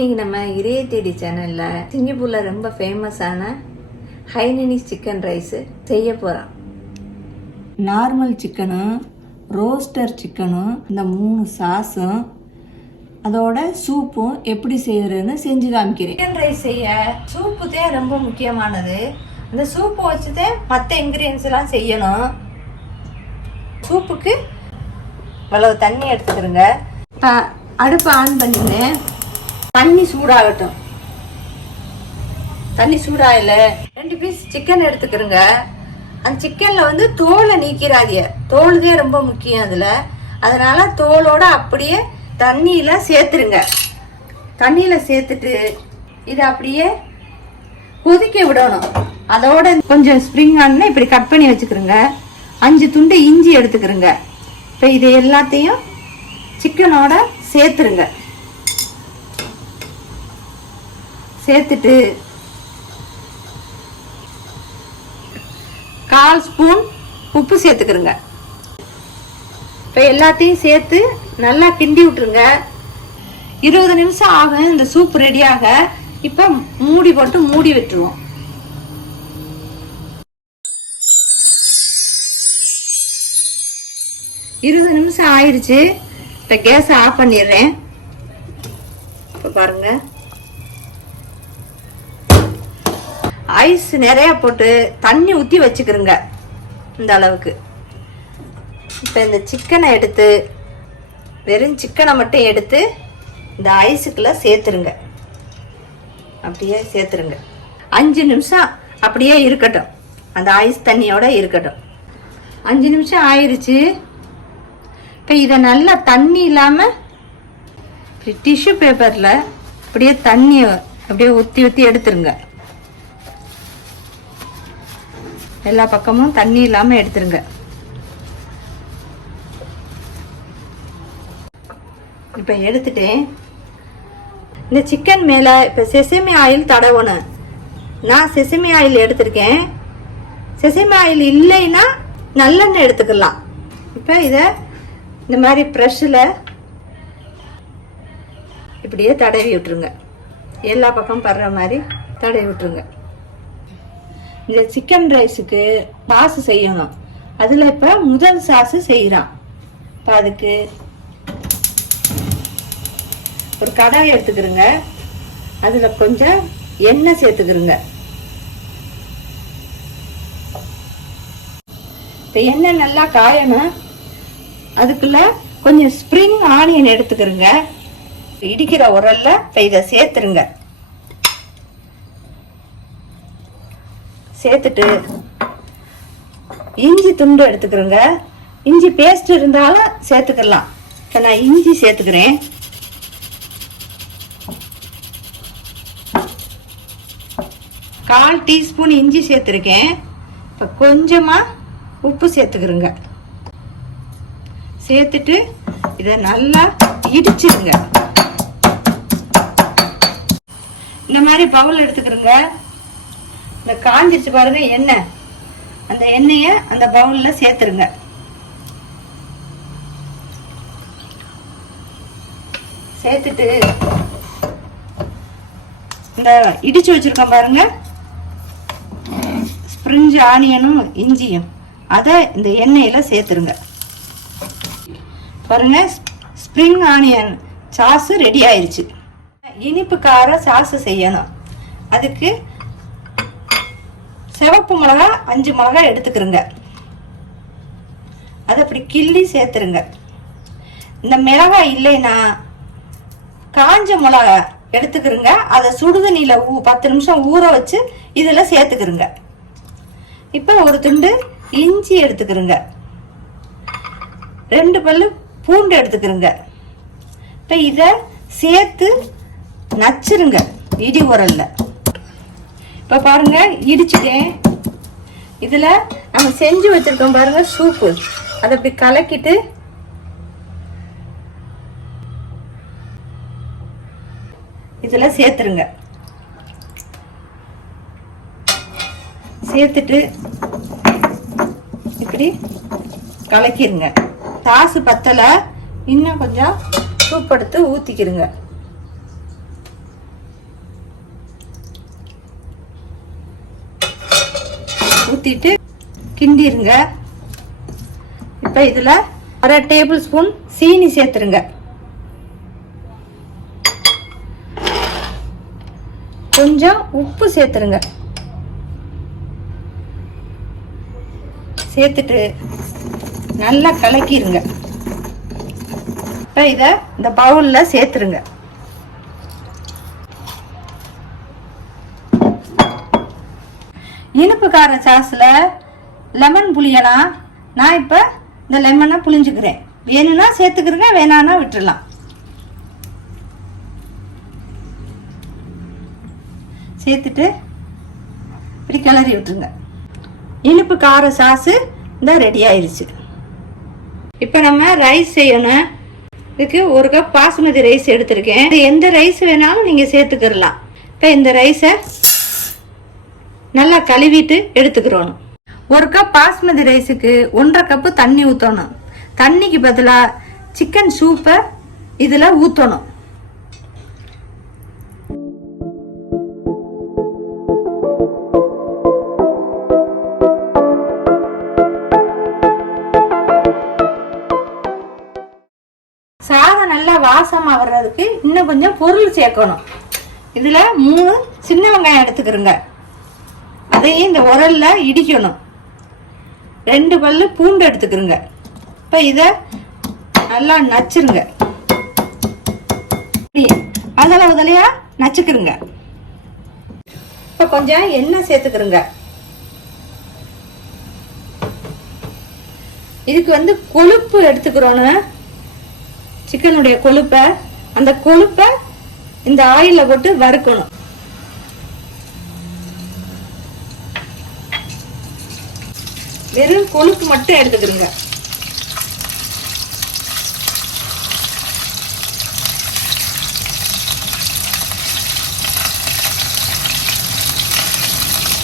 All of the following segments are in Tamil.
இன்னைக்கு நம்ம இறைய தேடி சேனல்ல சிங்கப்பூர்ல ரொம்ப ஃபேமஸான ஹைனனீஸ் சிக்கன் ரைஸ் செய்ய போறோம். நார்மல் சிக்கனும் ரோஸ்டர் சிக்கனும் இந்த 3 சாஸும் அதோட சூப்பும் எப்படி செய்யறதுன்னு செஞ்சு காமிக்கிறேன். சிக்கன் ரைஸ் செய்ய சூப்பு தான் ரொம்ப முக்கியமானது. அந்த சூப்பை வச்சுதே மற்ற இன்கிரியன்ஸ் எல்லாம் செய்யணும். சூப்புக்கு இவ்வளவு தண்ணி எடுத்துக்கிறோங்க. இப்போ அடுப்பை ஆன் பண்ணினேன். தண்ணி சூடாகட்டும். தண்ணி சூடாகல 2 பீஸ் சிக்கன் எடுத்துக்கிறோங்க. அந்த சிக்கன்ல வந்து தோலை நீக்கிறாதிய. தோல் தான் ரொம்ப முக்கியம் அதுல. அதனால தோலோட அப்படியே தண்ணியில சேர்த்துருங்க. தண்ணியில சேர்த்துட்டு இதை அப்படியே கொதிக்க விடணும். அதோட கொஞ்சம் ஸ்ப்ரிங் ஆனில் இப்படி கட் பண்ணி வச்சுக்கிறோங்க. 5 துண்டு இஞ்சி எடுத்துக்கிறோங்க. இப்போ இது எல்லாத்தையும் சிக்கனோட சேர்த்துருங்க. சேர்த்துட்டு 1/4 ஸ்பூன் உப்பு சேர்த்துக்கிறோங்க. இப்போ எல்லாத்தையும் சேர்த்து நல்லா கிண்டி விட்டுருங்க. 20 நிமிஷம் ஆகும் இந்த சூப் ரெடியாக. இப்போ மூடி போட்டு மூடி விட்டுருவோம். இருபது நிமிஷம் ஆயிடுச்சு. இப்போ கேஸை ஆஃப் பண்ணிடுறேன். இப்போ பாருங்க, ஐஸ் நிறைய போட்டு தண்ணி ஊற்றி வச்சுக்கிறோங்க இந்த அளவுக்கு. இப்போ இந்த சிக்கனை எடுத்து வெறும் சிக்கனை மட்டும் எடுத்து இந்த ஐஸுக்குள்ள சேர்த்துருங்க. அப்படியே சேர்த்துருங்க. 5 நிமிஷம் அப்படியே இருக்கட்டும். அந்த ஐஸ் தண்ணியோட இருக்கட்டும். 5 நிமிஷம் ஆயிடுச்சு. இப்போ இதை நல்லா தண்ணி இல்லாமல் டிஷ்யூ பேப்பரில் அப்படியே தண்ணியை அப்படியே ஊற்றி ஊற்றி எடுத்துருங்க. எல்லா பக்கமும் தண்ணி இல்லாமல் எடுத்துருங்க. இப்போ எடுத்துட்டேன். இந்த சிக்கன் மேலே இப்போ செசமி ஆயில் தடவணும். நான் செசமி ஆயில் எடுத்திருக்கேன். செசமி ஆயில் இல்லைன்னா நல்லெண்ணெய் எடுத்துக்கலாம். இப்போ இதை இந்த மாதிரி ப்ரெஷ்ஷில் இப்படியே தடவி விட்டுருங்க. எல்லா பக்கம் படுற மாதிரி தடவி விட்டுருங்க. இந்த சிக்கன் ரைஸுக்கு சாஸ் செய்யணும். அதில் இப்போ முதல் சாஸ் செய்கிறான். இப்போ அதுக்கு ஒரு கடாயை எடுத்துக்கிறோங்க. அதில் கொஞ்சம் எண்ணெய் சேர்த்துக்கிறோங்க. இப்போ எண்ணெய் நல்லா காயணும். அதுக்குள்ள கொஞ்சம் ஸ்ப்ரிங் ஆனியன் எடுத்துக்கிறோங்க. இடிக்கிற உரல்ல இப்போ இதை சேர்த்துருங்க. சேர்த்துட்டு இஞ்சி துண்டு எடுத்துக்கிறோங்க. இஞ்சி பேஸ்ட் இருந்தாலும் சேர்த்துக்கலாம். இப்போ நான் இஞ்சி சேர்த்துக்கிறேன். கால் டீஸ்பூன் இஞ்சி சேர்த்துருக்கேன். இப்போ கொஞ்சமாக உப்பு சேர்த்துக்கிறோங்க. சேர்த்துட்டு இதை நல்லா இடிச்சிருங்க. இந்த மாதிரி பவுல் எடுத்துக்கிறோங்க. இந்த காஞ்சிருச்சு பாருங்க எண்ணெய். அந்த எண்ணெயை அந்த பவுல்ல சேர்த்துருங்க. சேர்த்துட்டு இந்த இடிச்சு வச்சிருக்கோம் பாருங்க ஸ்ப்ரிங் ஆனியனும் இஞ்சியும், அதை இந்த எண்ணெயில சேர்த்துருங்க. பாருங்க ஸ்ப்ரிங் ஆனியன் சாஸ் ரெடி ஆயிருச்சு. இனிப்பு கார சாஸ் செய்யணும். அதுக்கு சிவப்பு மிளகா 5 மிளகா எடுத்துக்கிறோங்க. அதை அப்படி கிள்ளி சேர்த்துருங்க. இந்த மிளகாய் இல்லைன்னா காஞ்ச மிளகா எடுத்துக்கிறோங்க. அதை சுடுதண்ணியில 10 நிமிஷம் ஊற வச்சு இதில் சேர்த்துக்கிறோங்க. இப்போ ஒரு துண்டு இஞ்சி எடுத்துக்கிறோங்க. 2 பல்லு பூண்டு எடுத்துக்கிறோங்க. இப்போ இதை சேர்த்து நச்சிருங்க இடி உரல்ல. இப்போ பாருங்க இடிச்சுட்டேன். இதில் நம்ம செஞ்சு வச்சிருக்கோம் பாருங்க சூப்பு. அதை அப்படி கலக்கிட்டு இதில் சேர்த்துருங்க. சேர்த்துட்டு இப்படி கலக்கிடுங்க. சாசு பத்தலை, இன்னும் கொஞ்சம் சூப் எடுத்து ஊற்றிக்கிடுங்க. ஊற்றிட்டு கிண்டிருங்க. இப்போ இதில் 1/2 டேபிள் ஸ்பூன் சீனி சேர்த்துருங்க. கொஞ்சம் உப்பு சேர்த்துருங்க. சேர்த்துட்டு நல்லா கலக்கிடுங்க. இப்போ இதை இந்த பவுலில் சேர்த்துருங்க. இனிப்பு கார சாஸில் லெமன் புளியலாம். நான் இப்போ இந்த லெமனை புளிஞ்சுக்கிறேன். வேணும்னா சேர்த்துக்கிறேங்க, வேணான்னா விட்டுடலாம். சேர்த்துட்டு இப்படி கிளறி விட்டுருங்க. இனிப்பு கார சாஸு இந்த ரெடி ஆயிடுச்சு. இப்போ நம்ம ரைஸ் செய்யணும். இதுக்கு 1 கப் பாசுமதி ரைஸ் எடுத்திருக்கேன். எந்த ரைஸ் வேணாலும் நீங்கள் சேர்த்துக்கிறலாம். இப்போ இந்த ரைஸை நல்லா கழுவிட்டு எடுத்துக்கிறோம். 1 கப் பாசுமதி ரைஸுக்கு 1.5 கப்பு தண்ணி ஊற்றணும். தண்ணிக்கு பதிலாக சிக்கன் சூப்பை இதில் ஊற்றணும். சாதம் நல்லா வாசமாக வர்றதுக்கு இன்னும் கொஞ்சம் பொருள் சேர்க்கணும். இதில் 3 சின்ன வெங்காயம் எடுத்துக்கிறோங்க. அதையும் இந்த உரல்ல இடிக்கணும். 2 பல்லு பூண்டு எடுத்துக்கிறோங்க. இப்போ இதை நல்லா நச்சுருங்க. அதெல்லாம் உதலையா நச்சுக்கிறோங்க. இப்போ கொஞ்சம் எண்ணெய் சேர்த்துக்கிறோங்க. இதுக்கு கொழுப்பு எடுத்துக்கிறோன்னு, சிக்கனுடைய கொழுப்பை, அந்த கொழுப்பை இந்த ஆயில போட்டு வறுக்கணும். வெறும் கொழுப்பு மட்டும் எடுத்துக்கிறோங்க.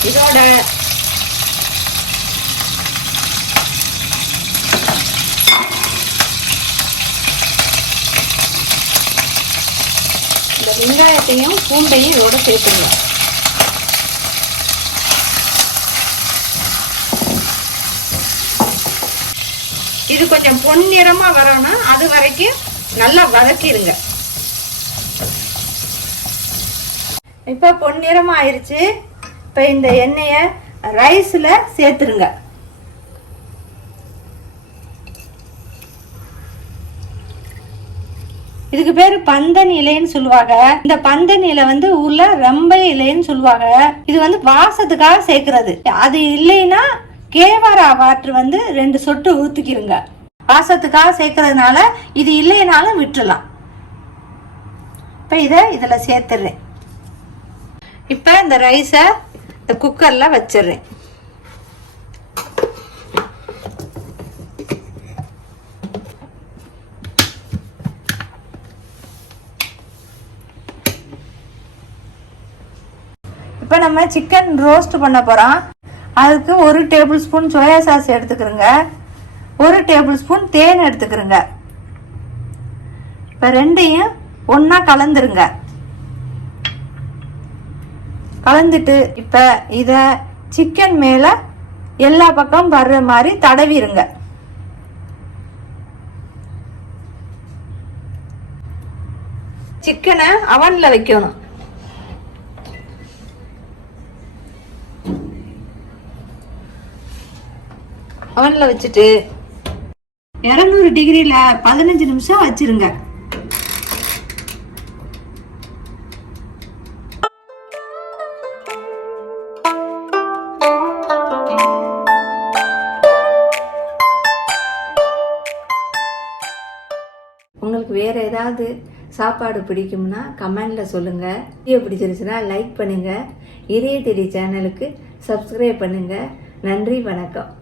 இதோட இந்த வெங்காயத்தையும் பூண்டையும் இதோட சேர்த்துங்க. இது கொஞ்சம் பொன்னிறமா வரணும். அது வரைக்கும் நல்லா வதக்கிடுங்க. இப்போ பொன்னிறமா ஆயிடுச்சு. இப்போ இந்த எண்ணெயை ரைஸ்ல சேர்த்துருங்க. இதுக்கு பேரு பந்தன் இலைன்னு சொல்லுவாங்க. இந்த பந்தன் இலை ஊர்ல ரம்பை இலைன்னு சொல்லுவாங்க. இது வாசத்துக்காக சேர்க்கிறது. அது இல்லைன்னா கேவரா வாட்டர் 2 சொட்டு ஊத்திக்கிருங்க. வாசத்துக்காக சேர்க்கறதுனால, இது இல்லைனாலும் விட்டுலாம். இப்ப இதுல சேர்த்துறேன். இப்ப இந்த ரைஸை இந்த குக்கர்ல வச்சிடுறேன். இப்போ நம்ம சிக்கன் ரோஸ்ட் பண்ண போகிறோம். அதுக்கு 1 டேபிள் ஸ்பூன் சோயா சாஸ் எடுத்துக்கிறோங்க. 1 டேபிள் ஸ்பூன் தேன் எடுத்துக்கிறோங்க. இப்போ ரெண்டையும் ஒன்றா கலந்துருங்க. கலந்துட்டு இப்போ இதை சிக்கன் மேலே எல்லா பக்கம் வர்ற மாதிரி தடவிடுங்க. சிக்கனை அவன்ல வைக்கணும். அவன்ல வச்சுட்டு 200 டிகிரியில 15 நிமிஷம் வச்சிருங்க. உங்களுக்கு வேற ஏதாவது சாப்பாடு பிடிக்கும்னா கமெண்ட்ல சொல்லுங்க. வீடியோ பிடிச்சிருச்சுன்னா லைக் பண்ணுங்க. இதய தேடி சேனலுக்கு சப்ஸ்கிரைப் பண்ணுங்க. நன்றி, வணக்கம்.